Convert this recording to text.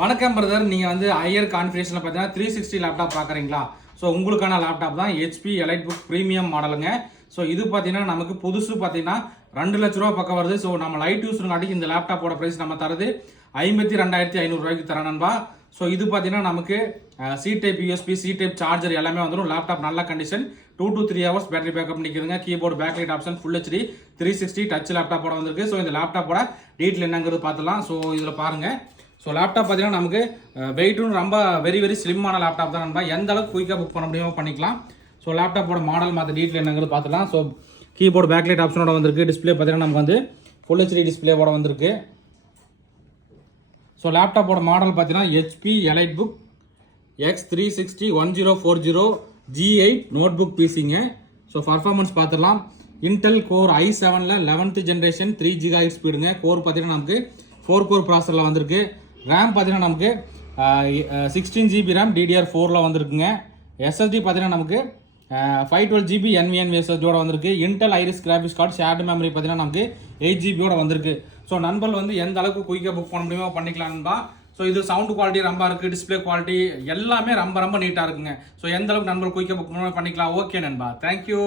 வணக்கம் பிரதர். நீங்கள் வந்து ஹையர் கான்ஃபிகரேஷனில் பார்த்தீங்கன்னா 360 லேப்டாப் பார்க்குறீங்களா? ஸோ உங்களுக்கான லேப்டாப் தான் ஹெச்பி எலைட் புக் ப்ரீமியம் மாடலுங்க. ஸோ இது பார்த்தீங்கன்னா நமக்கு புதுசு பார்த்தீங்கன்னா 2 லட்ச ரூபா பக்கம் வருது. ஸோ நம்ம லைட் யூஸ்னுங்காட்டி இந்த லேப்டாப்போட ப்ரைஸ் நம்ம தருது 52,500 ரூபாய்க்கு தர நண்பா. ஸோ இது பார்த்தீங்கன்னா நமக்கு C type USB, C type charger எல்லாமே வந்துடும். லேப்டாப் நல்ல condition, 2 to 3 hours battery backup நிற்குதுங்க. Keyboard backlight option, full HD 360 touch லேப்டாப்போட வந்திருக்கு. ஸோ இந்த லேப்டாப்போட டீட்டெயில் என்னங்கிறது பார்த்துலாம். ஸோ இதில் பாருங்கள். ஸோ லேப்டாப் பார்த்தீங்கன்னா நமக்கு வெயிட்டும் ரொம்ப வெரி ஸ்லிம்மான லேப்டாப் தான் நண்பா. எந்த அளவுக்கு குயிக்காக புக் பண்ண முடியுமோ பண்ணிக்கலாம். ஸோ லேப்டாப்போட மாடல் மற்ற டீட்டெயில் என்னங்கிறது பார்த்துலாம். ஸோ கீபோர்டு பேக்லைட் ஆப்ஷனோட வந்திருக்கு. டிஸ்பிளே பார்த்தீங்கன்னா நமக்கு வந்து ஃபுல் ஹெச்டி டிஸ்பிளேவோட வந்திருக்கு. ஸோ லேப்டாப்போட மாடல் பார்த்தீங்கன்னா HP elite book X360 1040 G8 notebook பிசிங்க. ஸோ பர்ஃபார்மன்ஸ் பார்த்துடலாம். இன்டெல் கோர் i7ல் 11th ஜென்ரேஷன் 3 GHz ஸ்பீடுங்க. கோர் பார்த்தீங்கன்னா நமக்கு 4 கோர் ப்ராசரில் வந்திருக்கு. ரேம் பார்த்தீங்கன்னா நமக்கு 16 GB ரேம் DDR4ல் வந்திருக்குங்க. எஸ்எஸ்டி பார்த்தீங்கன்னா நமக்கு 512 GB NVMe SSDயோட வந்திருக்கு. Intel Iris graphics card shared memory பார்த்தீங்கன்னா நமக்கு 8 GBயோட வந்திருக்கு. ஸோ நண்பர்கள் வந்து எந்த அளவுக்கு குயிக்காக புக் பண்ண முடியுமோ பண்ணிக்கலாம்பா. ஸோ இது சவுண்ட் குவாலிட்டி ரொம்ப இருக்குது, டிஸ்பிளே குவாலிட்டி எல்லாமே ரொம்ப நீட்டாக இருக்குங்க. ஸோ எந்த அளவுக்கு நண்பர்கள் குயிக்காக புக் பண்ணிக்கலாம். ஓகே நண்பா, தேங்க்யூ.